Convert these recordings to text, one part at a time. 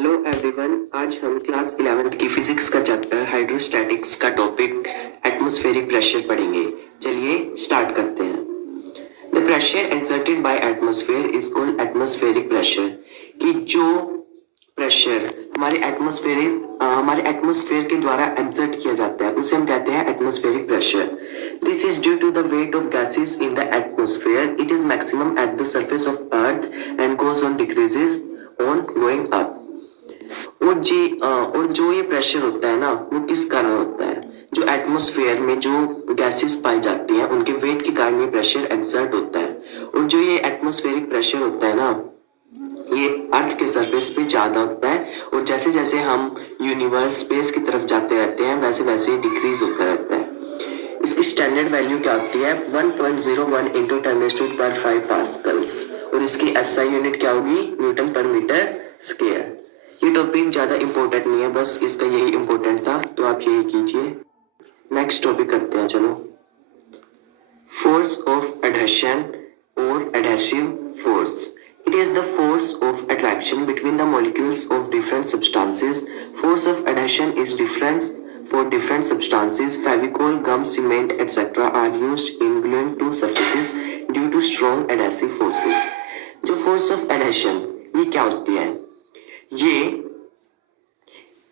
Hello everyone, आज हम class 11th की फिजिक्स का चैप्टर हाइड्रोस्टैटिक्स का टॉपिक एटमॉस्फेरिक प्रेशर पढ़ेंगे। चलिए स्टार्ट करते हैं। The pressure exerted by atmosphere is called atmospheric pressure. कि जो प्रेशर हमारे एटमॉस्फेयर के द्वारा एक्सर्ट किया जाता है उसे हम कहते हैं atmospheric pressure. This is due to the weight of gases in the atmosphere. It is maximum at the surface of earth and goes on decreases on going up. और जो ये प्रेशर होता है ना, वो किस कारण होता है? जो एटमॉस्फेयर में जो गैसेस पाई जाती हैं उनके वेट के कारण ये प्रेशर एक्सर्ट होता है। और जो ये एटमॉस्फेरिक प्रेशर होता है ना, ये अर्थ के सरफेस पे ज्यादा होता है और जैसे जैसे हम यूनिवर्स स्पेस की तरफ जाते रहते हैं वैसे वैसे डिक्रीज होता रहता है। इसकी स्टैंडर्ड वैल्यू क्या होती है? 1.01 इंटू 10⁵ पास्कल्स। और इसकी एसआई यूनिट क्या होगी? न्यूटन पर मीटर स्क्वायर। ये टॉपिक ज्यादा इंपॉर्टेंट नहीं है, बस इसका यही इंपॉर्टेंट था, तो आप यही कीजिए। नेक्स्ट टॉपिक करते हैं। चलो, फोर्स ऑफ एडहेशन और adhesive force. It is the force of attraction between the molecules of different substances. Force of adhesion is different for different substances. Fevicol, gum, cement, etc. are used in gluing two surfaces due to strong adhesive forces. जो force of adhesion ये क्या होती है? ये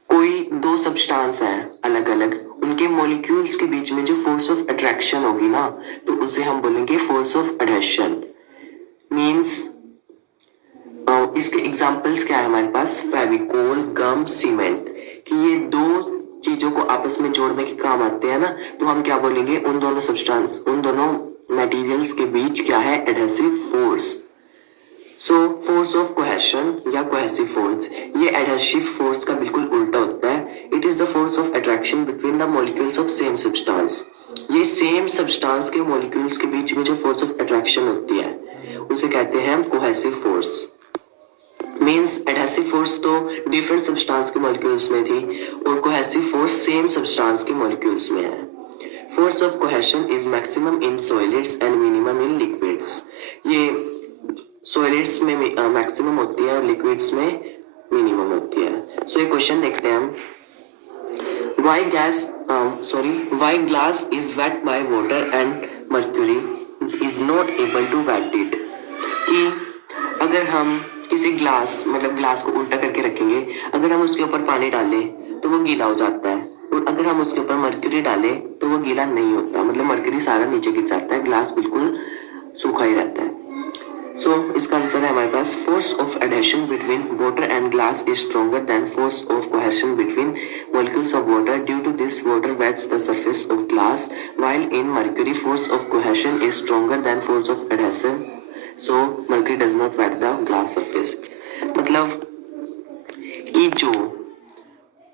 कोई दो substance है अलग अलग, उनके मॉलिक्यूल्स के बीच में जो फोर्स ऑफ अट्रैक्शन होगी ना, तो उसे हम बोलेंगे फोर्स ऑफ एडहेशन। मींस इसके एग्जांपल्स क्या है हमारे पास? फेविकोल, गम, सीमेंट। कि ये दो चीजों को आपस में जोड़ने के काम आते हैं ना, तो हम क्या बोलेंगे? उन दोनों सब्सटेंस, उन दोनों मटेरियल्स के बीच क्या है? Adhesive force. So force of cohesion या कोहेसिव फोर्स, ये एडहेसिव फोर्स का बिल्कुल उल्टा होता है। It is the force of attraction between the molecules of same substance. ये सेम सब्सटेंस के मॉलिक्यूल्स के बीच में जो फोर्स ऑफ अट्रैक्शन होती है उसे कहते हैं हम cohesive force. Means adhesive force तो डिफरेंट सब्सटेंस के मॉलिक्यूल्स में थी और कोहेसिव फोर्स सेम सब्सटेंस के मॉलिक्यूल्स में है। Force of cohesion is maximum in solids and minimum in liquids. ये सॉलिड्स में मैक्सिमम होती है और लिक्विड्स में मिनिमम होती है। सो ये क्वेश्चन देखते हैं हम। Why glass is wet by water and mercury is not able to wet it? कि अगर हम किसी ग्लास ग्लास को उल्टा करके रखेंगे, अगर हम उसके ऊपर पानी डालें तो वो गीला हो जाता है, और अगर हम उसके ऊपर मर्क्यूरी डालें तो वो गीला नहीं होता, मर्क्यूरी सारा नीचे गिर जाता है, ग्लास बिल्कुल सूखा ही रहता है। सो इसका आंसर है हमारे पास force of adhesion between water and glass is stronger than force of cohesion between molecules of water. Due to this water wets the surface of glass while in mercury force of cohesion is stronger than force of adhesion. So mercury does not wet the glass surface. मतलब कि जो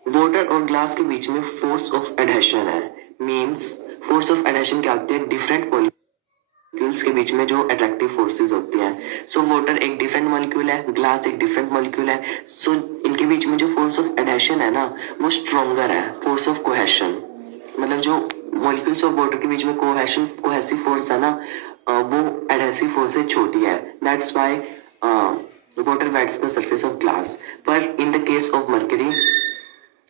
water और glass के बीच में force of adhesion है, means force of adhesion क्या होती है? डिफरेंट मॉलिक्यूल्स के बीच में जो अट्रैक्टिव फोर्सेस होती हैं। सो वाटर एक डिफरेंट मॉलिक्यूल है, ग्लास एक डिफरेंट मॉलिक्यूल है। सो इनके बीच में जो फोर्स ऑफ एडहेशन है ना, वो स्ट्रॉन्गर है फोर्स ऑफ कोहेशन। जो मॉलिक्यूल्स ऑफ वाटर के बीच में कोहेसिव फोर्स है ना, वो एडहेसिव फोर्स से छोटी है। That's why water wets the surface of glass. पर in the case of mercury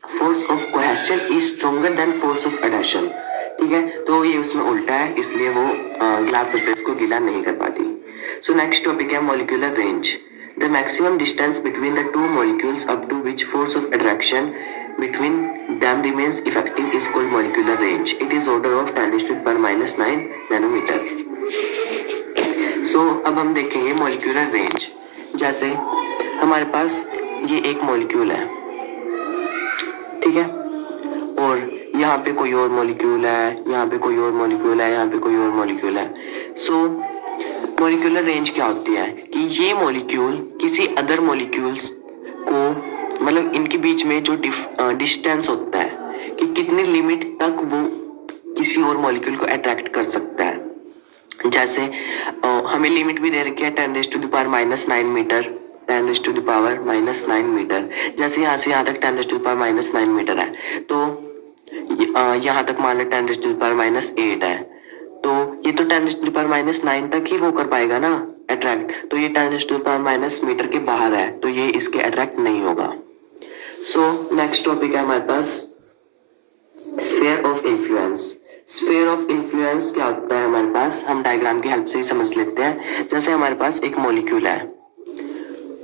force of cohesion is stronger than force of adhesion. ठीक है, तो ये उसमें उल्टा है, इसलिए वो ग्लास सरफेस को गीला नहीं कर पाती। सो नेक्स्ट टॉपिक है molecular range. The maximum distance between the two molecules up to which force of attraction between them remains effective is called molecular range. It is order of 10⁻⁹ nanometer. So अब हम देखेंगे molecular range. जैसे हमारे पास ये एक molecule है, ठीक है, और यहाँ पे कोई और मॉलिक्यूल है, यहाँ पे कोई और मॉलिक्यूल है, यहाँ पे कोई और मॉलिक्यूल है। सो मॉलिक्यूलर रेंज क्या होती है? कि ये मॉलिक्यूल किसी अदर मॉलिक्यूल्स को इनके बीच में जो डिस्टेंस होता है कि कितनी लिमिट तक वो किसी और मॉलिक्यूल को अट्रैक्ट कर सकता है। जैसे हमें लिमिट भी दे रखी है 10⁻⁹ मीटर, 10⁻⁻⁹ मीटर। जैसे यहाँ से यहाँ तक 10⁻⁻⁹ मीटर है, तो यहाँ तक मान लें 10⁻⁸ है, तो ये तो 10⁻⁹ तक ही वो कर पाएगा ना अट्रैक्ट, तो ये 10⁻⁻ मीटर के बाहर है, तो ये इसके अट्रैक्ट नहीं होगा। सो नेक्स्ट टॉपिक है हमारे पास sphere of influence. Sphere of influence क्या होता है हमारे पास, हम डायग्राम की हेल्प से ही समझ लेते हैं। जैसे हमारे पास एक मॉलिक्यूल है,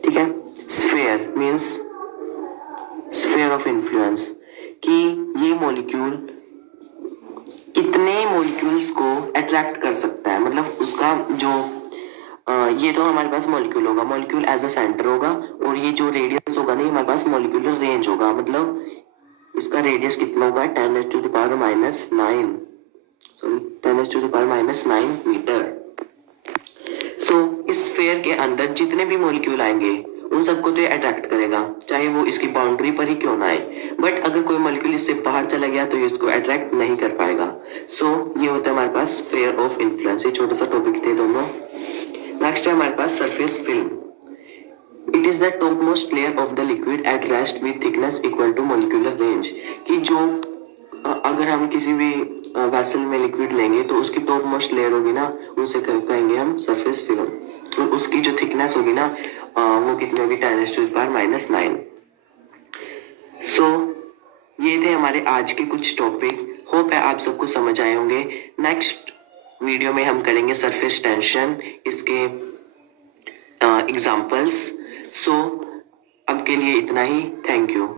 ठीक है, sphere means sphere of influence, कि ये मॉलिक्यूल कितने मॉलिक्यूल्स को अट्रैक्ट कर सकता है, मतलब उसका जो ये तो हमारे पास मॉलिक्यूल होगा, मॉलिक्यूल एज अ सेंटर होगा, और ये जो रेडियस होगा ना, हमारे पास मॉलिक्यूलर रेंज होगा, मतलब इसका रेडियस कितना होगा, 10⁻⁹ सॉरी 10⁻⁹ मीटर। सो इस स्फीयर के अंदर जितने भी मॉलिक्यूल आएंगे उन सबको तो ये अट्रैक्ट करेगा, चाहे वो इसकी बाउंड्री पर ही क्यों ना आए। बट अगर कोई मॉलिक्यूल इससे बाहर चला गया तो ये इसको अट्रैक्ट नहीं कर पाएगा। सो ये होता है हमारे पास स्फीयर ऑफ इन्फ्लुएंस। ये छोटा सा टॉपिक थे दोनों। नेक्स्ट है हमारे पास surface film. It is the top most layer of the liquid at rest with thickness equal to molecular range. कि जो अगर हम किसी भी वेसल में लिक्विड लेंगे तो उसकी टॉप मोस्ट लेयर होगी ना, उसे कहेंगे हम सरफेस फिल्म, और उसकी जो थिकनेस होगी ना वो कितनी होगी, 10⁻⁹ सो ये थे हमारे आज के कुछ टॉपिक। होप है आप सबको समझ आए होंगे। नेक्स्ट वीडियो में हम करेंगे सरफेस टेंशन, इसके एग्जाम्पल्स। सो अब के लिए इतना ही। Thank you.